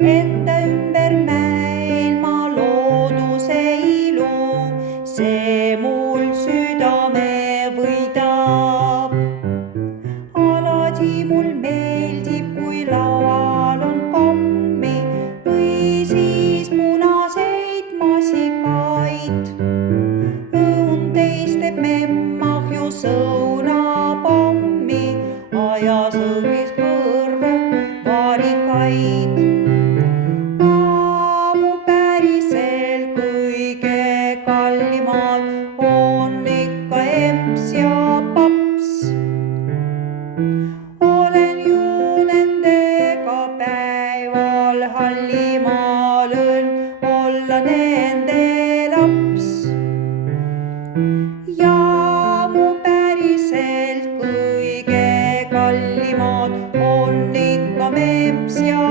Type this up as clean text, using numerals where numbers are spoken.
enda ümber maailma looduse ilu, see mul südame võidab. Alati mul meeldib, kui laual on kommi või siis punaseid masikaid. Õun teistab memmahju sõunapommi, ajas õhis kõrve varikaid. Mu päriselt kõige kallimad on ikka emps ja paps. Olen ju nendega päeval hallimaal õnn olla nende laps. Ja mu päriselt kõige kallimad on ikka emps ja